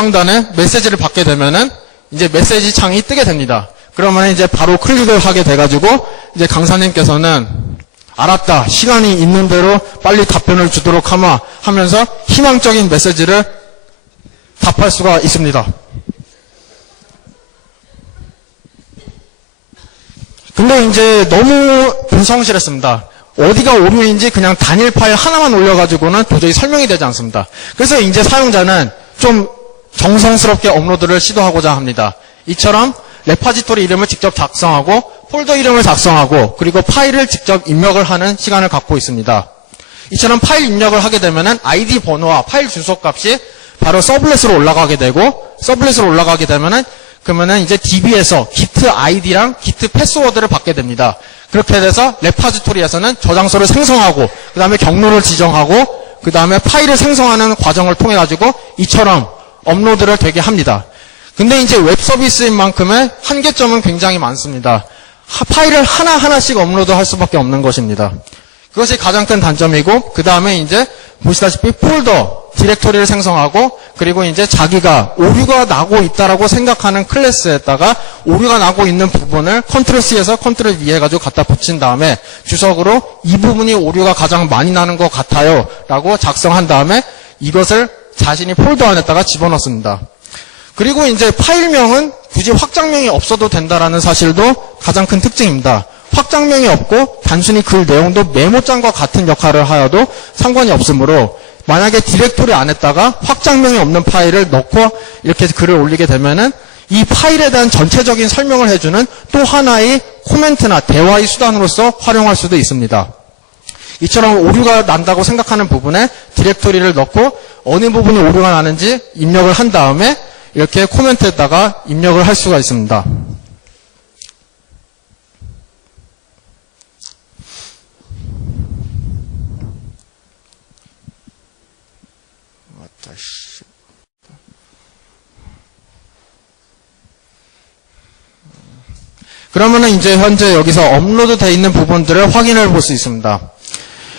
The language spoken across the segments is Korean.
상단에 메시지를 받게 되면은 이제 메시지 창이 뜨게 됩니다. 그러면 이제 바로 클릭을 하게 돼가지고 이제 강사님께서는 알았다, 시간이 있는 대로 빨리 답변을 주도록 하마 하면서 희망적인 메시지를 답할 수가 있습니다. 근데 이제 너무 불성실했습니다. 어디가 오류인지 그냥 단일 파일 하나만 올려가지고는 도저히 설명이 되지 않습니다. 그래서 이제 사용자는 좀 정성스럽게 업로드를 시도하고자 합니다. 이처럼 레파지토리 이름을 직접 작성하고 폴더 이름을 작성하고 그리고 파일을 직접 입력을 하는 시간을 갖고 있습니다. 이처럼 파일 입력을 하게 되면은 아이디 번호와 파일 주소 값이 바로 서블렛으로 올라가게 되고 서블렛으로 올라가게 되면은 그러면은 이제 DB에서 git 아이디랑 git 패스워드를 받게 됩니다. 그렇게 돼서 레파지토리에서는 저장소를 생성하고 그 다음에 경로를 지정하고 그 다음에 파일을 생성하는 과정을 통해 가지고 이처럼 업로드를 되게 합니다. 근데 이제 웹 서비스인 만큼의 한계점은 굉장히 많습니다. 파일을 하나하나씩 업로드할 수밖에 없는 것입니다. 그것이 가장 큰 단점이고 그 다음에 이제 보시다시피 폴더, 디렉토리를 생성하고 그리고 이제 자기가 오류가 나고 있다라고 생각하는 클래스에다가 오류가 나고 있는 부분을 컨트롤 C에서 컨트롤 V 해가지고 갖다 붙인 다음에 주석으로 이 부분이 오류가 가장 많이 나는 것 같아요 라고 작성한 다음에 이것을 자신이 폴더 안에다가 집어넣습니다. 그리고 이제 파일명은 굳이 확장명이 없어도 된다라는 사실도 가장 큰 특징입니다. 확장명이 없고 단순히 글 내용도 메모장과 같은 역할을 하여도 상관이 없으므로 만약에 디렉토리 안에다가 확장명이 없는 파일을 넣고 이렇게 글을 올리게 되면은 이 파일에 대한 전체적인 설명을 해주는 또 하나의 코멘트나 대화의 수단으로서 활용할 수도 있습니다. 이처럼 오류가 난다고 생각하는 부분에 디렉토리를 넣고 어느 부분이 오류가 나는지 입력을 한 다음에 이렇게 코멘트에다가 입력을 할 수가 있습니다. 그러면은 이제 현재 여기서 업로드 되어 있는 부분들을 확인해 볼 수 있습니다.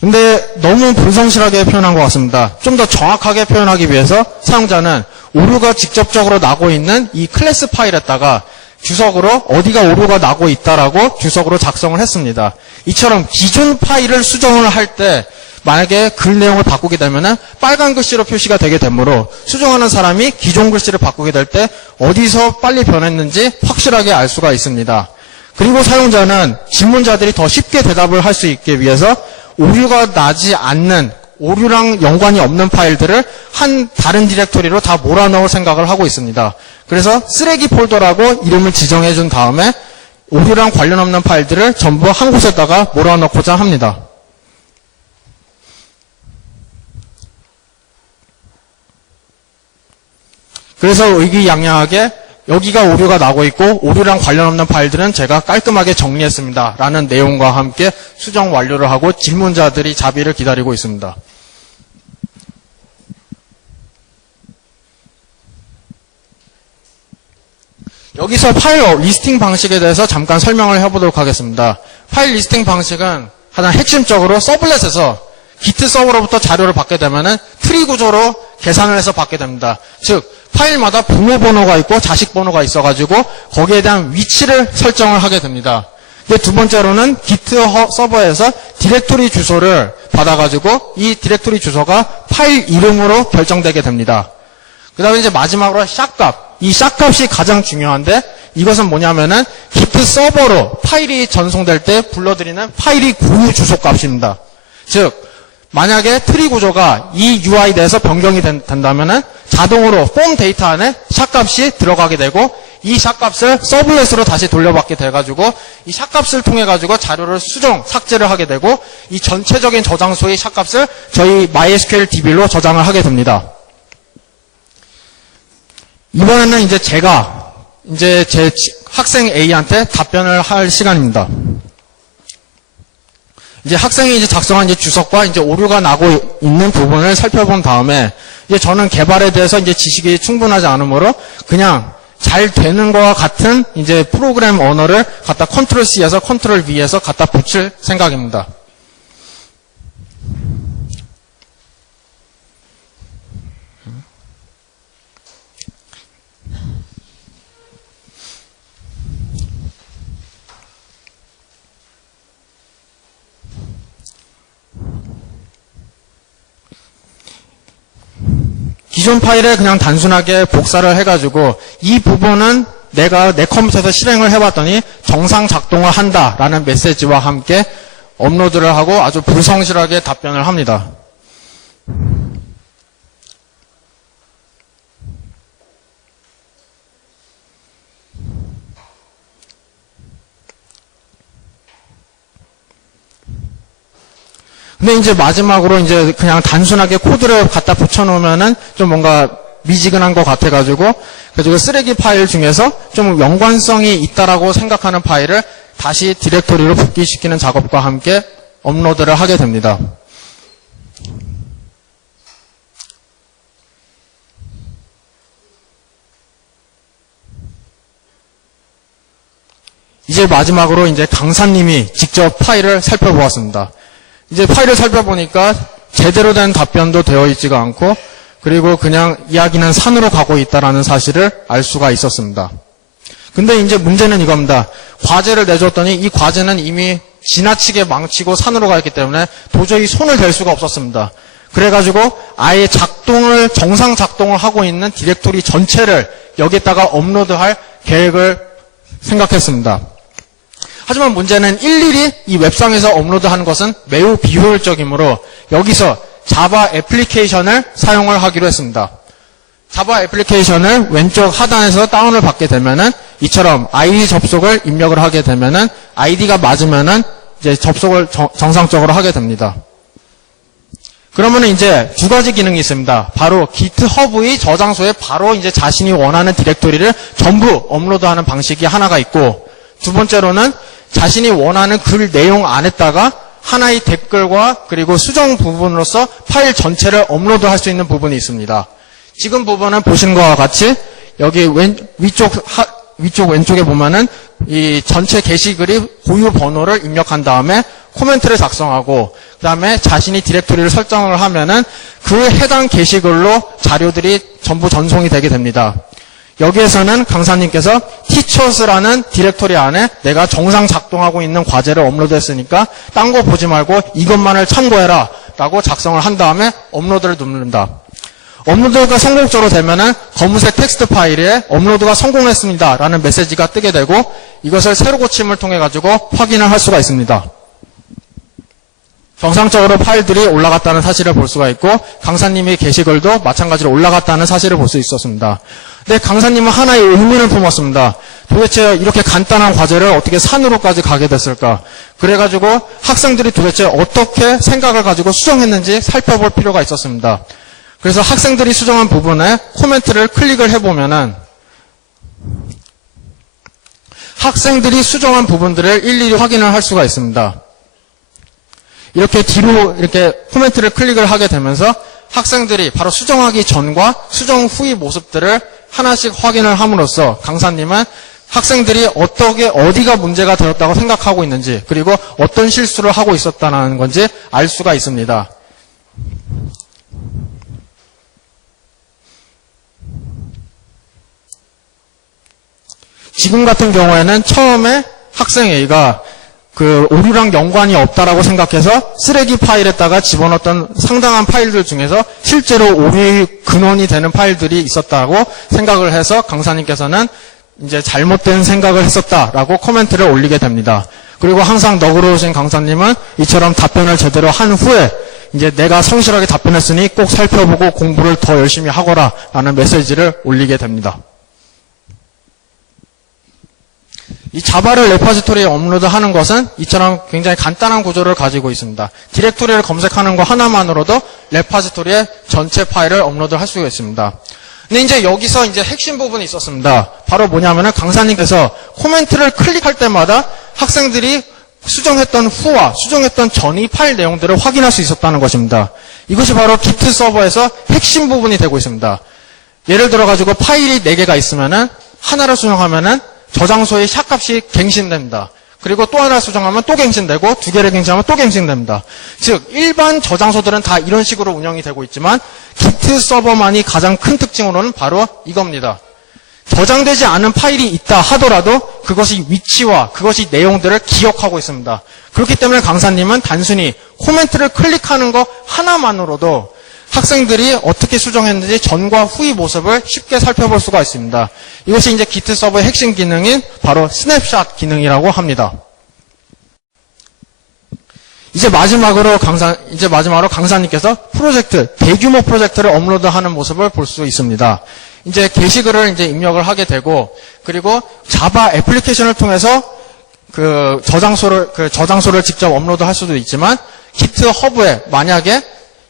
근데 너무 불성실하게 표현한 것 같습니다. 좀 더 정확하게 표현하기 위해서 사용자는 오류가 직접적으로 나고 있는 이 클래스 파일에다가 주석으로 어디가 오류가 나고 있다라고 주석으로 작성을 했습니다. 이처럼 기존 파일을 수정을 할 때 만약에 글 내용을 바꾸게 되면은 빨간 글씨로 표시가 되게 되므로 수정하는 사람이 기존 글씨를 바꾸게 될 때 어디서 빨리 변했는지 확실하게 알 수가 있습니다. 그리고 사용자는 질문자들이 더 쉽게 대답을 할 수 있게 위해서 오류가 나지 않는 오류랑 연관이 없는 파일들을 한 다른 디렉토리로 다 몰아넣을 생각을 하고 있습니다. 그래서 쓰레기 폴더라고 이름을 지정해 준 다음에 오류랑 관련 없는 파일들을 전부 한 곳에다가 몰아넣고자 합니다. 그래서 의기양양하게 여기가 오류가 나고 있고 오류랑 관련 없는 파일들은 제가 깔끔하게 정리했습니다. 라는 내용과 함께 수정 완료를 하고 질문자들이 자비를 기다리고 있습니다. 여기서 파일 리스팅 방식에 대해서 잠깐 설명을 해보도록 하겠습니다. 파일 리스팅 방식은 가장 핵심적으로 서블렛에서 기트 서버로부터 자료를 받게 되면은 트리 구조로 계산을 해서 받게 됩니다. 즉 파일마다 부모 번호가 있고 자식 번호가 있어가지고 거기에 대한 위치를 설정을 하게 됩니다. 근데 두 번째로는 기트 서버에서 디렉토리 주소를 받아가지고 이 디렉토리 주소가 파일 이름으로 결정되게 됩니다. 그 다음에 이제 마지막으로 샷값. 이 샷값이 가장 중요한데 이것은 뭐냐면은 기트 서버로 파일이 전송될 때 불러들이는 파일이 공유 주소 값입니다. 즉 만약에 트리 구조가 이 UI에 대해서 변경이 된다면은 자동으로 폼 데이터 안에 샷값이 들어가게 되고 이 샷값을 서블렛으로 다시 돌려받게 돼가지고 이 샷값을 통해 가지고 자료를 수정, 삭제를 하게 되고 이 전체적인 저장소의 샷값을 저희 MySQL DB로 저장을 하게 됩니다. 이번에는 이제 제가 이제 제 학생 A한테 답변을 할 시간입니다. 이제 학생이 이제 작성한 이제 주석과 이제 오류가 나고 있는 부분을 살펴본 다음에 이제 저는 개발에 대해서 이제 지식이 충분하지 않으므로 그냥 잘 되는 것과 같은 이제 프로그램 언어를 갖다 컨트롤 C에서 컨트롤 V에서 갖다 붙일 생각입니다. 기존 파일에 그냥 단순하게 복사를 해가지고 이 부분은 내가 내 컴퓨터에서 실행을 해봤더니 정상 작동을 한다라는 메시지와 함께 업로드를 하고 아주 불성실하게 답변을 합니다. 근데 이제 마지막으로 이제 그냥 단순하게 코드를 갖다 붙여놓으면은 좀 뭔가 미지근한 것 같아가지고, 그래서 쓰레기 파일 중에서 좀 연관성이 있다라고 생각하는 파일을 다시 디렉토리로 복귀시키는 작업과 함께 업로드를 하게 됩니다. 이제 마지막으로 이제 강사님이 직접 파일을 살펴보았습니다. 이제 파일을 살펴보니까 제대로 된 답변도 되어 있지가 않고, 그리고 그냥 이야기는 산으로 가고 있다라는 사실을 알 수가 있었습니다. 근데 이제 문제는 이겁니다. 과제를 내줬더니 이 과제는 이미 지나치게 망치고 산으로 가 있기 때문에 도저히 손을 댈 수가 없었습니다. 그래가지고 아예 정상 작동을 하고 있는 디렉토리 전체를 여기다가 업로드할 계획을 생각했습니다. 하지만 문제는 일일이 이 웹상에서 업로드하는 것은 매우 비효율적이므로 여기서 자바 애플리케이션을 사용을 하기로 했습니다. 자바 애플리케이션을 왼쪽 하단에서 다운을 받게 되면은 이처럼 아이디 접속을 입력을 하게 되면은 아이디가 맞으면은 이제 접속을 정상적으로 하게 됩니다. 그러면은 이제 두 가지 기능이 있습니다. 바로 GitHub의 저장소에 바로 이제 자신이 원하는 디렉토리를 전부 업로드하는 방식이 하나가 있고, 두 번째로는 자신이 원하는 글 내용 안에다가 하나의 댓글과 그리고 수정 부분으로서 파일 전체를 업로드할 수 있는 부분이 있습니다. 지금 부분은 보시는 것과 같이 여기 위쪽 왼쪽에 보면은 이 전체 게시글이 고유 번호를 입력한 다음에 코멘트를 작성하고, 그 다음에 자신이 디렉토리를 설정을 하면은 그 해당 게시글로 자료들이 전부 전송이 되게 됩니다. 여기에서는 강사님께서 teachers라는 디렉토리 안에 내가 정상 작동하고 있는 과제를 업로드했으니까 딴 거 보지 말고 이것만을 참고해라 라고 작성을 한 다음에 업로드를 누릅니다. 업로드가 성공적으로 되면은 검은색 텍스트 파일에 업로드가 성공했습니다 라는 메시지가 뜨게 되고, 이것을 세로 고침을 통해 가지고 확인을 할 수가 있습니다. 정상적으로 파일들이 올라갔다는 사실을 볼 수가 있고, 강사님의 게시글도 마찬가지로 올라갔다는 사실을 볼 수 있었습니다. 근데 강사님은 하나의 의문을 품었습니다. 도대체 이렇게 간단한 과제를 어떻게 산으로까지 가게 됐을까? 그래가지고 학생들이 도대체 어떻게 생각을 가지고 수정했는지 살펴볼 필요가 있었습니다. 그래서 학생들이 수정한 부분에 코멘트를 클릭을 해보면은 학생들이 수정한 부분들을 일일이 확인을 할 수가 있습니다. 이렇게 뒤로 이렇게 코멘트를 클릭을 하게 되면서 학생들이 바로 수정하기 전과 수정 후의 모습들을 하나씩 확인을 함으로써 강사님은 학생들이 어디가 문제가 되었다고 생각하고 있는지, 그리고 어떤 실수를 하고 있었다는 건지 알 수가 있습니다. 지금 같은 경우에는 처음에 학생 A가 그 오류랑 연관이 없다라고 생각해서 쓰레기 파일에다가 집어넣었던 상당한 파일들 중에서 실제로 오류의 근원이 되는 파일들이 있었다고 생각을 해서 강사님께서는 이제 잘못된 생각을 했었다라고 코멘트를 올리게 됩니다. 그리고 항상 너그러우신 강사님은 이처럼 답변을 제대로 한 후에 이제 내가 성실하게 답변했으니 꼭 살펴보고 공부를 더 열심히 하거라 라는 메시지를 올리게 됩니다. 이 자바를 레퍼지토리에 업로드하는 것은 이처럼 굉장히 간단한 구조를 가지고 있습니다. 디렉토리를 검색하는 것 하나만으로도 레퍼지토리에 전체 파일을 업로드할 수가 있습니다. 근데 이제 여기서 이제 핵심 부분이 있었습니다. 바로 뭐냐면은 강사님께서 코멘트를 클릭할 때마다 학생들이 수정했던 후와 수정했던 전의 파일 내용들을 확인할 수 있었다는 것입니다. 이것이 바로 Git 서버에서 핵심 부분이 되고 있습니다. 예를 들어 가지고 파일이 4개가 있으면은 하나를 수정하면은 저장소의 샷값이 갱신됩니다. 그리고 또 하나 수정하면 또 갱신되고 2개를 갱신하면 또 갱신됩니다. 즉 일반 저장소들은 다 이런 식으로 운영이 되고 있지만 Git 서버만이 가장 큰 특징으로는 바로 이겁니다. 저장되지 않은 파일이 있다 하더라도 그것이 위치와 그것이 내용들을 기억하고 있습니다. 그렇기 때문에 강사님은 단순히 코멘트를 클릭하는 것 하나만으로도 학생들이 어떻게 수정했는지 전과 후의 모습을 쉽게 살펴볼 수가 있습니다. 이것이 이제 기트 서버의 핵심 기능인 바로 스냅샷 기능이라고 합니다. 이제 마지막으로 강사님께서 대규모 프로젝트를 업로드하는 모습을 볼 수 있습니다. 이제 게시글을 이제 입력을 하게 되고, 그리고 자바 애플리케이션을 통해서 저장소를 직접 업로드할 수도 있지만, 기트허브에 만약에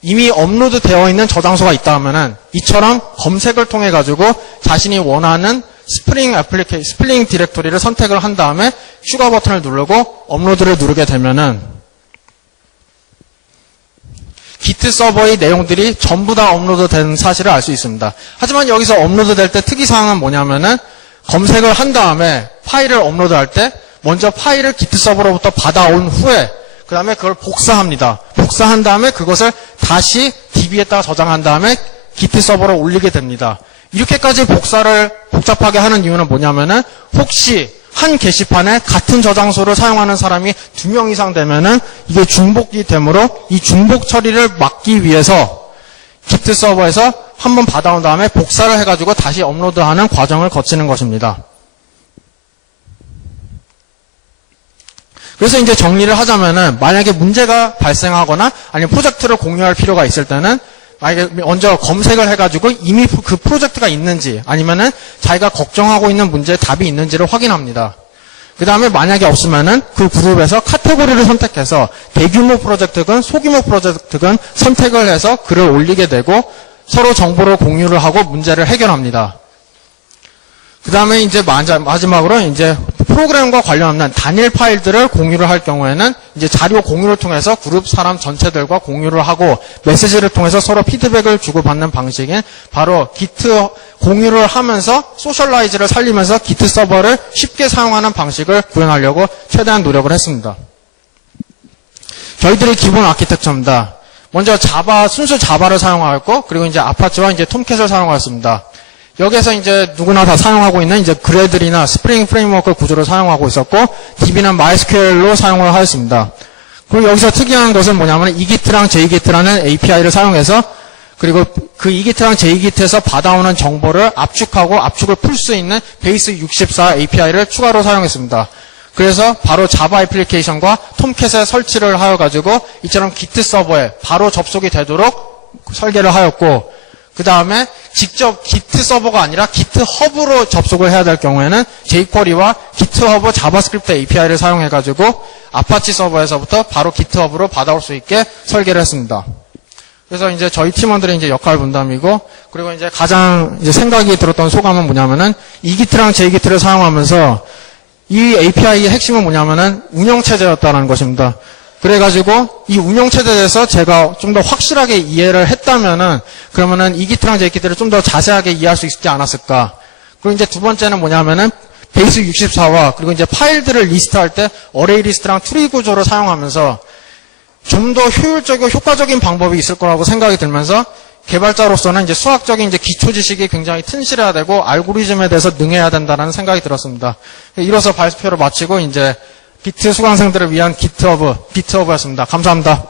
이미 업로드 되어 있는 저장소가 있다 하면은, 이처럼 검색을 통해 가지고 자신이 원하는 스프링 디렉토리를 선택을 한 다음에 추가 버튼을 누르고 업로드를 누르게 되면은, 기트 서버의 내용들이 전부 다 업로드된 사실을 알 수 있습니다. 하지만 여기서 업로드될 때 특이사항은 뭐냐면은 검색을 한 다음에 파일을 업로드할 때 먼저 파일을 기트 서버로부터 받아온 후에 그 다음에 그걸 복사합니다. 복사한 다음에 그것을 다시 DB에다가 저장한 다음에 기트 서버로 올리게 됩니다. 이렇게까지 복사를 복잡하게 하는 이유는 뭐냐면은 혹시 한 게시판에 같은 저장소를 사용하는 사람이 2명 이상 되면은 이게 중복이 되므로 이 중복 처리를 막기 위해서 기트 서버에서 한번 받아온 다음에 복사를 해가지고 다시 업로드하는 과정을 거치는 것입니다. 그래서 이제 정리를 하자면은 만약에 문제가 발생하거나 아니면 프로젝트를 공유할 필요가 있을 때는 만약에 먼저 검색을 해가지고 이미 그 프로젝트가 있는지 아니면은 자기가 걱정하고 있는 문제에 답이 있는지를 확인합니다. 그 다음에 만약에 없으면은 그 그룹에서 카테고리를 선택해서 대규모 프로젝트건 소규모 프로젝트건 선택을 해서 글을 올리게 되고 서로 정보를 공유를 하고 문제를 해결합니다. 그 다음에 이제 마지막으로 이제 프로그램과 관련없는 단일 파일들을 공유를 할 경우에는 이제 자료 공유를 통해서 그룹 사람 전체들과 공유를 하고 메시지를 통해서 서로 피드백을 주고받는 방식인 바로 기트 공유를 하면서 소셜라이즈를 살리면서 기트 서버를 쉽게 사용하는 방식을 구현하려고 최대한 노력을 했습니다. 저희들의 기본 아키텍처입니다. 먼저 순수 자바를 사용하였고 그리고 이제 아파치와 이제 톰캣을 사용하였습니다. 여기에서 이제 누구나 다 사용하고 있는 이제 그래들이나 스프링 프레임워크 구조를 사용하고 있었고 DB는 MySQL로 사용을 하였습니다. 그리고 여기서 특이한 것은 뭐냐면 eGit랑 JGit라는 API를 사용해서 그리고 그 eGit랑 JGit에서 받아오는 정보를 압축을 풀 수 있는 베이스 64 API를 추가로 사용했습니다. 그래서 바로 자바 애플리케이션과 톰캣에 설치를 하여가지고 이처럼 기트 서버에 바로 접속이 되도록 설계를 하였고 그 다음에 직접 기트 서버가 아니라 기트허브로 접속을 해야 될 경우에는 jQuery와 기트허브 자바스크립트 API를 사용해가지고 아파치 서버에서부터 바로 기트허브로 받아올 수 있게 설계를 했습니다. 그래서 이제 저희 팀원들의 이제 역할 분담이고 그리고 이제 가장 이제 생각이 들었던 소감은 뭐냐면은 eGit랑 JGit를 사용하면서 이 API의 핵심은 뭐냐면은 운영체제였다는 것입니다. 그래가지고 이 운영체제에 대해서 제가 좀 더 확실하게 이해를 했다면은 그러면은 eGit랑 JGit를 좀 더 자세하게 이해할 수 있지 않았을까. 그리고 이제 두 번째는 뭐냐면은 베이스 64와 그리고 이제 파일들을 리스트할 때 어레이 리스트랑 트리 구조를 사용하면서 좀 더 효율적이고 효과적인 방법이 있을 거라고 생각이 들면서 개발자로서는 이제 수학적인 이제 기초 지식이 굉장히 튼실해야 되고 알고리즘에 대해서 능해야 된다는 생각이 들었습니다. 이로써 발표를 마치고 이제 비트 수강생들을 위한 비트허브였습니다. 감사합니다.